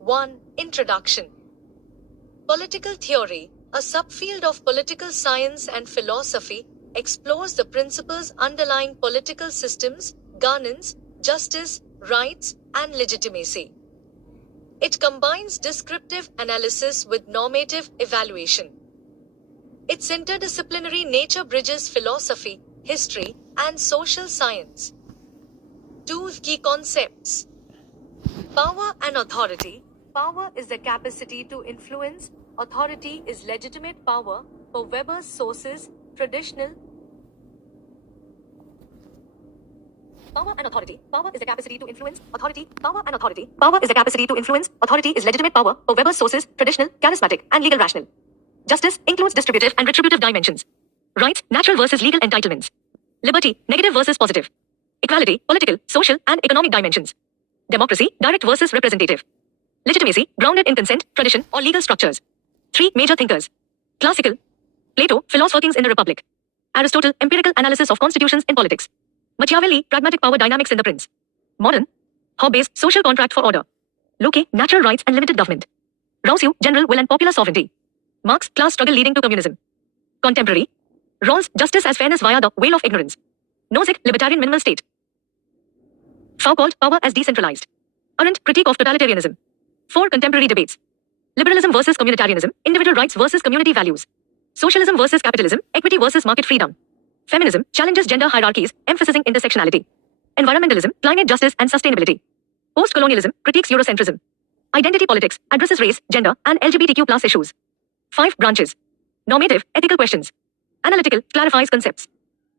1. Introduction. Political theory, a subfield of political science and philosophy, explores the principles underlying political systems, governance, justice, rights, and legitimacy. It combines descriptive analysis with normative evaluation. Its interdisciplinary nature bridges philosophy, history, and social science. 2 key concepts. Power and authority. Power is the capacity to influence, authority is legitimate power. For Weber's sources, traditional. Power and authority. Power is the capacity to influence, authority. Power and authority. Power is the capacity to influence, authority is legitimate power. For Weber's sources, traditional, charismatic, and legal rational. Justice includes distributive and retributive dimensions. Rights, natural versus legal entitlements. Liberty, negative versus positive. Equality, political, social, and economic dimensions. Democracy, direct versus representative. Legitimacy, grounded in consent, tradition, or legal structures. 3 major thinkers. Classical. Plato, Philosopherkings in the Republic. Aristotle, empirical analysis of constitutions in politics. Machiavelli, pragmatic power dynamics in The Prince. Modern. Hobbes, social contract for order. Locke, natural rights and limited government. Rousseau, general will and popular sovereignty. Marx, class struggle leading to communism. Contemporary. Rawls, justice as fairness via the veil of ignorance. Nozick, libertarian minimal state. Foucault, power as decentralized. Arendt, critique of totalitarianism. 4 contemporary debates. Liberalism versus communitarianism, individual rights versus community values. Socialism versus capitalism, equity versus market freedom. Feminism, challenges gender hierarchies, emphasizing intersectionality. Environmentalism, climate justice and sustainability. Post-colonialism, critiques Eurocentrism. Identity politics, addresses race, gender, and LGBTQ+ issues. 5 branches. Normative, ethical questions. Analytical, clarifies concepts.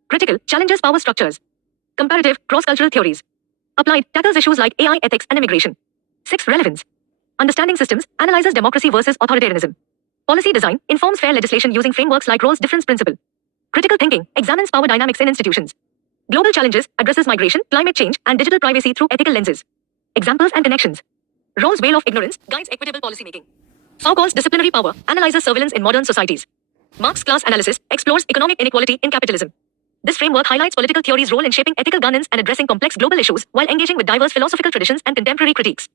Critical, challenges power structures. Comparative, cross-cultural theories. Applied, tackles issues like AI, ethics, and immigration. 6 relevance. Understanding systems, analyzes democracy versus authoritarianism. Policy design, informs fair legislation using frameworks like Rawls' difference principle. Critical thinking, examines power dynamics in institutions. Global challenges, addresses migration, climate change, and digital privacy through ethical lenses. Examples and connections. Rawls' veil of ignorance, guides equitable policymaking. Foucault's disciplinary power, analyzes surveillance in modern societies. Marx' class analysis, explores economic inequality in capitalism. This framework highlights political theory's role in shaping ethical governance and addressing complex global issues while engaging with diverse philosophical traditions and contemporary critiques.